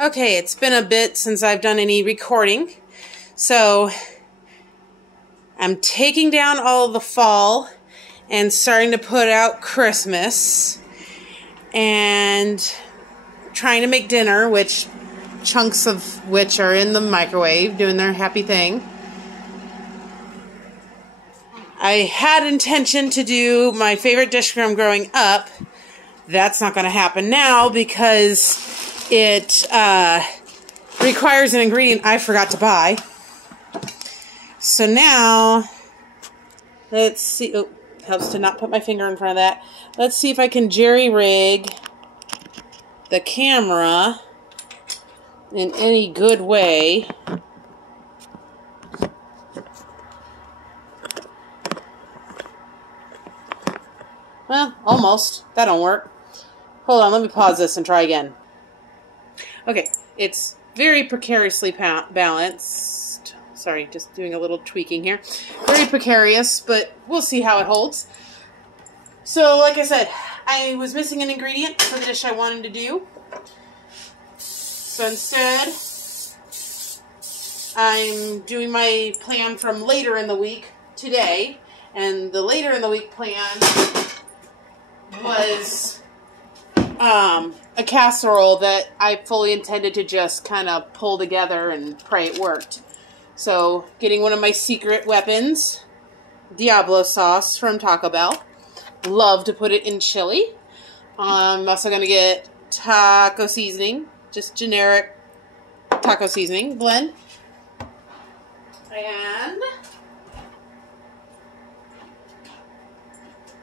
Okay, it's been a bit since I've done any recording, so I'm taking down all the fall and starting to put out Christmas and trying to make dinner, which chunks of which are in the microwave doing their happy thing. I had intention to do my favorite dish from growing up. That's not going to happen now because it requires an ingredient I forgot to buy. So now, let's see. Oh, helps to not put my finger in front of that. Let's see if I can jerry-rig the camera in any good way. Well, almost. That don't work. Hold on, let me pause this and try again. Okay, it's very precariously balanced. Sorry, just doing a little tweaking here. Very precarious, but we'll see how it holds. So, like I said, I was missing an ingredient for the dish I wanted to do. So instead, I'm doing my plan from later in the week today. And the later in the week plan was a casserole that I fully intended to just kind of pull together and pray it worked. So, getting one of my secret weapons, Diablo sauce from Taco Bell. Love to put it in chili. I'm also going to get taco seasoning, just generic taco seasoning blend. And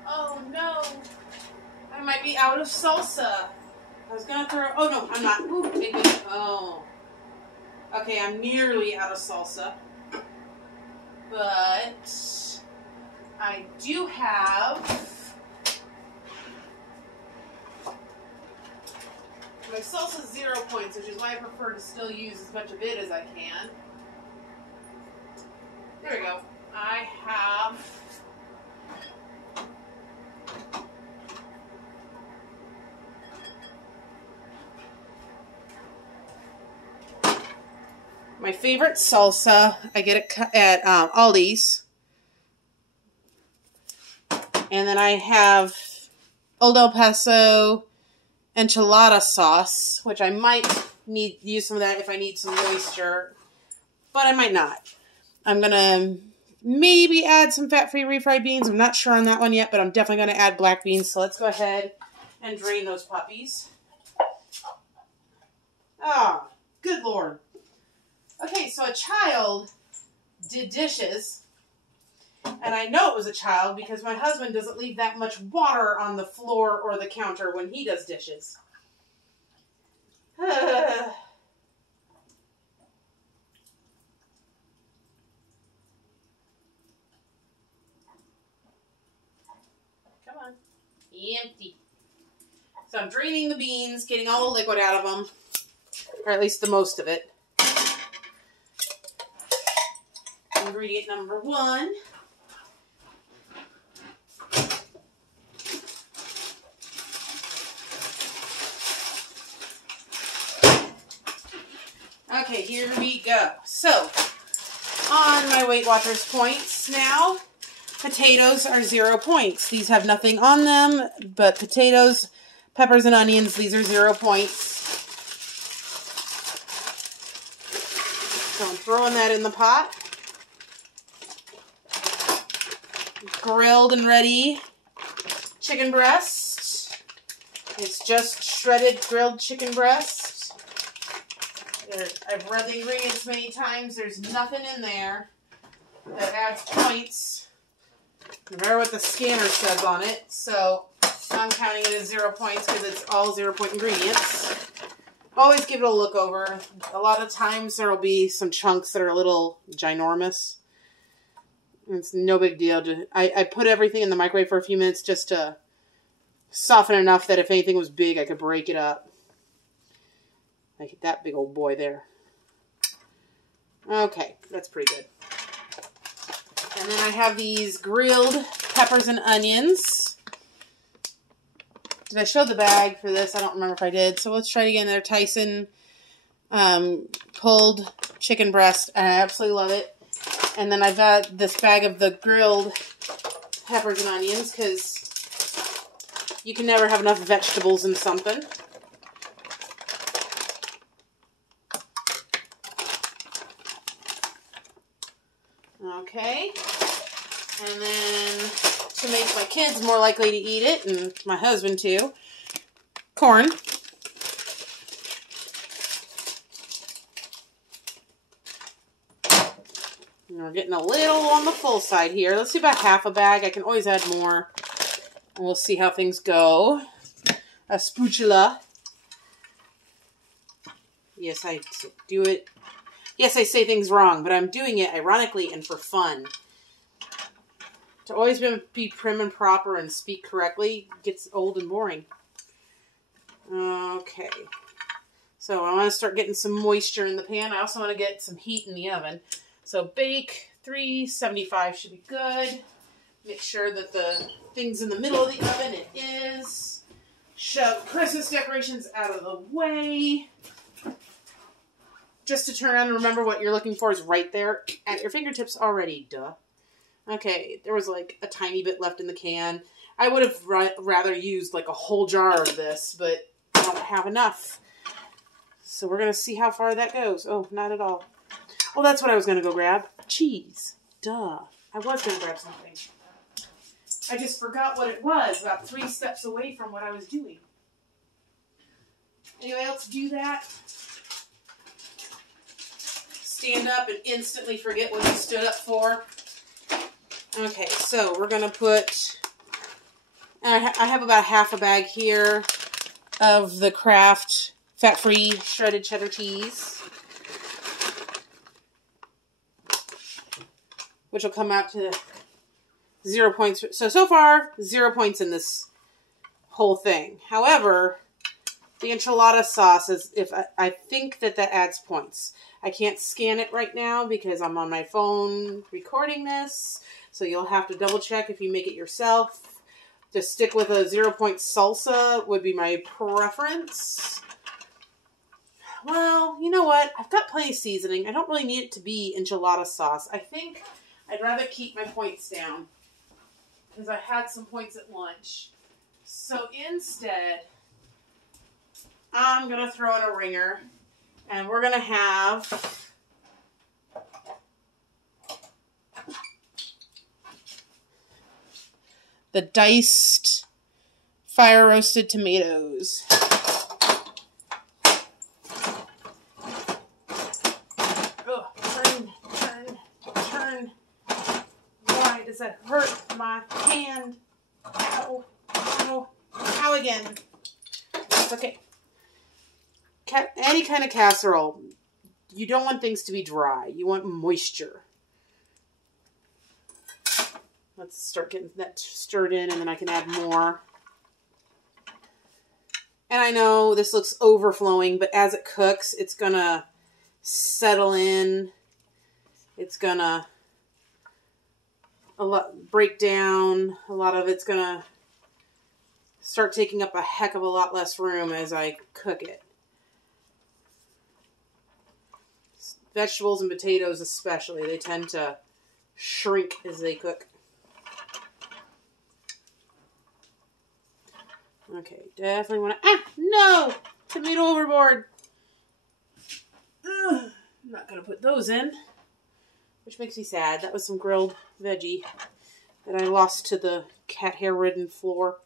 oh no, I might be out of salsa. I was gonna throw, oh no, I'm not. Ooh, maybe, oh. Okay, I'm nearly out of salsa. But I do have my salsa's 0 points, which is why I prefer to still use as much of it as I can. There we go. I have my favorite salsa. I get it at Aldi's. And then I have Old El Paso enchilada sauce, which I might use some of that if I need some moisture, but I might not. I'm going to maybe add some fat-free refried beans. I'm not sure on that one yet, but I'm definitely going to add black beans. So let's go ahead and drain those puppies. Ah, good Lord. Okay, so a child did dishes, and I know it was a child because my husband doesn't leave that much water on the floor or the counter when he does dishes. Come on. Empty. So I'm draining the beans, getting all the liquid out of them, or at least the most of it. Ingredient number 1. Okay, here we go. So, on my Weight Watchers points now, potatoes are 0 points. These have nothing on them, but potatoes, peppers, and onions, these are 0 points. So I'm throwing that in the pot. Grilled and ready chicken breast. It's just shredded grilled chicken breast. I've read the ingredients many times. There's nothing in there that adds points, no matter what the scanner says on it. So I'm counting it as 0 points because it's all 0 point ingredients. Always give it a look over. A lot of times there will be some chunks that are a little ginormous. It's no big deal. I put everything in the microwave for a few minutes just to soften enough that if anything was big, I could break it up. Like that big old boy there. Okay, that's pretty good. And then I have these grilled peppers and onions. Did I show the bag for this? I don't remember if I did. So let's try it again. They're Tyson pulled chicken breast, and I absolutely love it. And then I've got this bag of the grilled peppers and onions, because you can never have enough vegetables in something. Okay. And then, to make my kids more likely to eat it, and my husband too, corn. And we're getting a little on the full side here. Let's do about half a bag. I can always add more. And we'll see how things go. A spatula. Yes, I do it. Yes, I say things wrong, but I'm doing it ironically and for fun. To always be prim and proper and speak correctly gets old and boring. Okay. So I want to start getting some moisture in the pan. I also want to get some heat in the oven. So bake 375 should be good. Make sure that the thing's in the middle of the oven. It is. Shove Christmas decorations out of the way. Just to turn on and remember what you're looking for is right there at your fingertips already. Duh. Okay, there was like a tiny bit left in the can. I would have rather used like a whole jar of this, but I don't have enough. So we're going to see how far that goes. Oh, not at all. Well, that's what I was going to go grab. Cheese. Duh. I was going to grab something. I just forgot what it was about 3 steps away from what I was doing. Anybody else do that? Stand up and instantly forget what you stood up for? Okay, so we're going to put, I have about half a bag here of the Kraft fat-free shredded cheddar cheese, which will come out to 0 points. So far, 0 points in this whole thing. However, the enchilada sauce is, I think that adds points. I can't scan it right now because I'm on my phone recording this. So you'll have to double check if you make it yourself. To stick with a 0 point salsa would be my preference. Well, you know what? I've got plenty of seasoning. I don't really need it to be enchilada sauce. I think I'd rather keep my points down because I had some points at lunch. So instead, I'm going to throw in a ringer, and we're going to have the diced fire roasted tomatoes. Ugh, turn. Why does that hurt my hand? Ow again. It's okay. Any kind of casserole, you don't want things to be dry. You want moisture. Let's start getting that stirred in, and then I can add more. And I know this looks overflowing, but as it cooks, it's going to settle in. It's going to break down. A lot of it's going to start taking up a heck of a lot less room as I cook it. Vegetables and potatoes especially, they tend to shrink as they cook. Okay, definitely want to... no! Tomato overboard! Ugh, I'm not going to put those in, which makes me sad. That was some grilled veggie that I lost to the cat hair-ridden floor.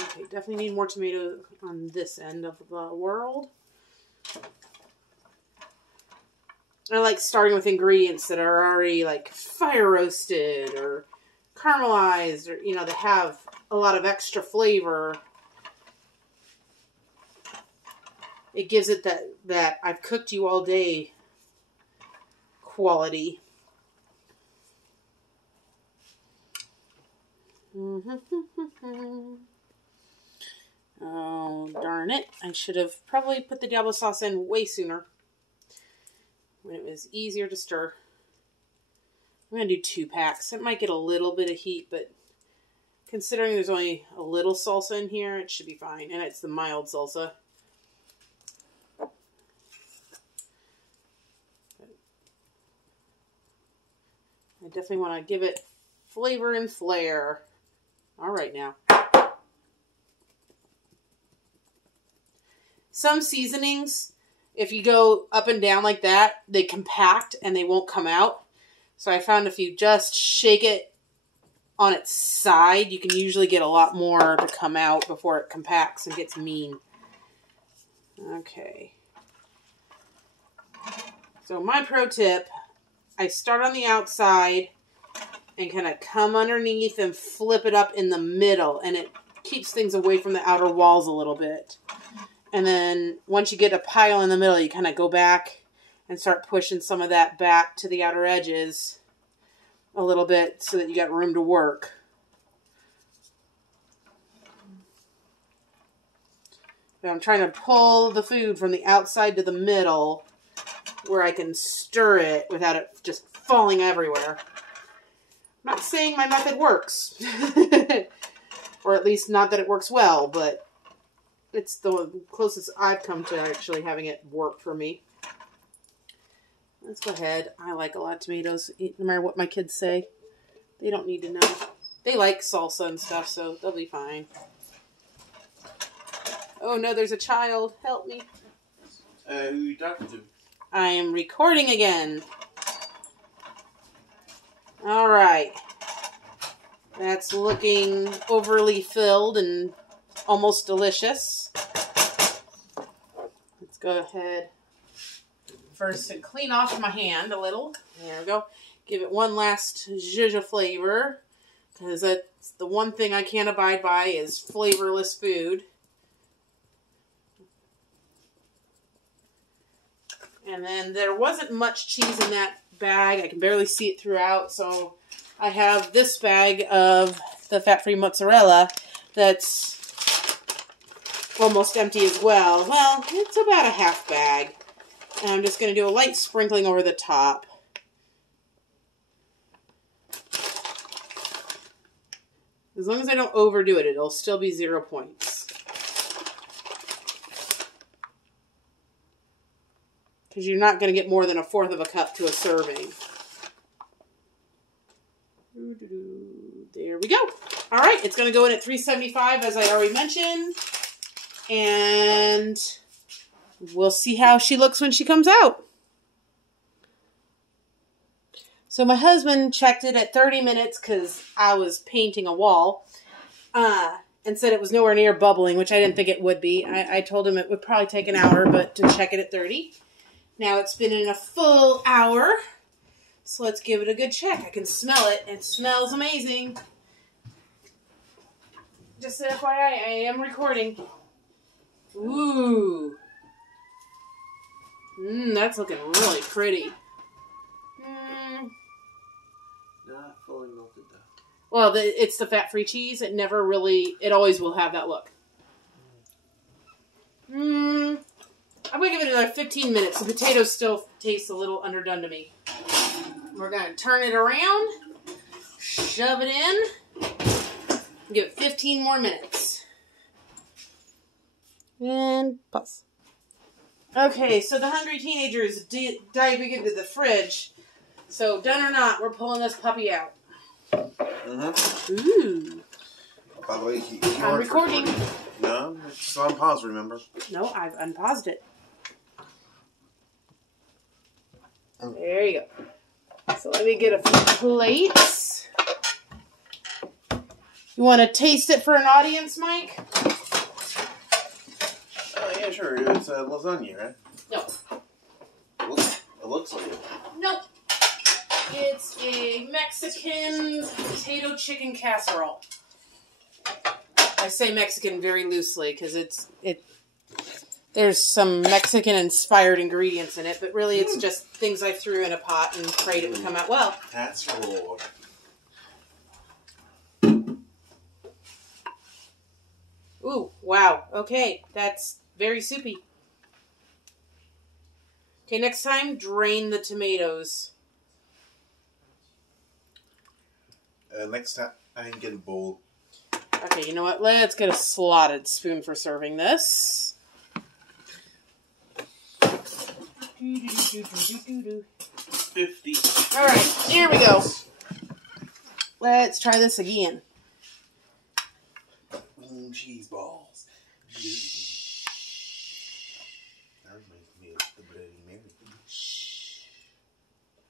Okay, definitely need more tomato on this end of the world. I like starting with ingredients that are already like fire roasted or caramelized, or, you know, that have a lot of extra flavor. It gives it that I've cooked you all day quality. Oh, darn it. I should have probably put the Diablo sauce in way sooner, when it was easier to stir. I'm going to do 2 packs. It might get a little bit of heat, but Considering there's only a little salsa in here, it should be fine. And it's the mild salsa. I definitely want to give it flavor and flair. All right now. Some seasonings, if you go up and down like that, they compact and they won't come out. So I found if you just shake it on its side, you can usually get a lot more to come out before it compacts and gets mean. Okay. So my pro tip, I start on the outside and kind of come underneath and flip it up in the middle, and it keeps things away from the outer walls a little bit. And then once you get a pile in the middle, you kind of go back and start pushing some of that back to the outer edges a little bit so that you got room to work. But I'm trying to pull the food from the outside to the middle where I can stir it without it just falling everywhere. I'm not saying my method works. Or at least not that it works well, but it's the closest I've come to actually having it work for me. Let's go ahead. I like a lot of tomatoes, no matter what my kids say. They don't need to know. They like salsa and stuff, so they'll be fine. Oh no, there's a child. Help me. Who are you talking to? I am recording again. All right. That's looking overly filled and almost delicious. Let's go ahead first and clean off my hand a little. There we go. Give it one last zhuzh of flavor, because that's the one thing I can't abide by is flavorless food. And then there wasn't much cheese in that bag. I can barely see it throughout, so I have this bag of the fat-free mozzarella that's almost empty as well. Well, it's about a half bag. And I'm just going to do a light sprinkling over the top. As long as I don't overdo it, it'll still be 0 points. Because you're not going to get more than 1/4 of a cup to a serving. There we go. All right, it's going to go in at 375, as I already mentioned. And we'll see how she looks when she comes out. So my husband checked it at 30 minutes because I was painting a wall. And said it was nowhere near bubbling, which I didn't think it would be. I told him it would probably take an hour, but to check it at 30. Now it's been in a full hour. So let's give it a good check. I can smell it. It smells amazing. Just an FYI, I am recording. Ooh. That's looking really pretty. Not fully melted though. Well, it's the fat-free cheese. It never really, it always will have that look. I'm going to give it another 15 minutes. The potatoes still taste a little underdone to me. We're going to turn it around, shove it in, and give it 15 more minutes. And pause. Okay, so the hungry teenager is diving into the fridge. So, done or not, we're pulling this puppy out. Ooh. By the way, I'm recording. No, it's on pause, remember? No, I've unpaused it. There you go. So let me get a few plates. You want to taste it for an audience, Mike? Oh, yeah, sure. It's lasagna, right? No. It looks like it. Nope. It's a Mexican potato chicken casserole. I say Mexican very loosely because there's some Mexican-inspired ingredients in it, but really it's just things I threw in a pot and prayed it would come out well. Casserole. Ooh, wow. Okay, that's very soupy. Okay, next time, drain the tomatoes. Next time, I can get a bowl. Okay, you know what? Let's get a slotted spoon for serving this. 50. All right, here we go. Let's try this again. Cheese balls. That reminds me of the Bloody Mary.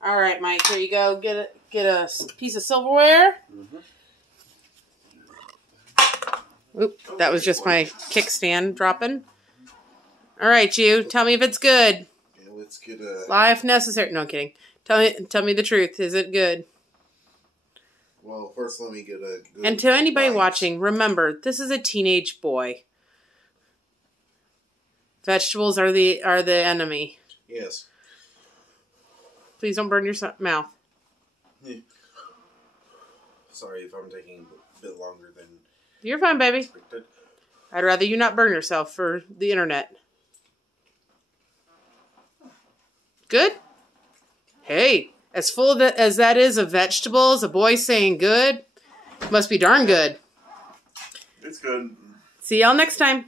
All right, Mike. Here you go. Get a piece of silverware. Oop, that was just my kickstand dropping. All right, you. Tell me if it's good. Yeah, let's get a... Lie if necessary. No, I'm kidding. Tell me the truth. Is it good? Well, first let me get a good... And to anybody bite. watching, remember, this is a teenage boy. Vegetables are the enemy. Yes. Please don't burn your mouth. Sorry if I'm taking a bit longer than You're fine, baby. expected. I'd rather you not burn yourself for the internet. Good? Hey, as full as that is of vegetables, a boy saying good, must be darn good. It's good. See y'all next time.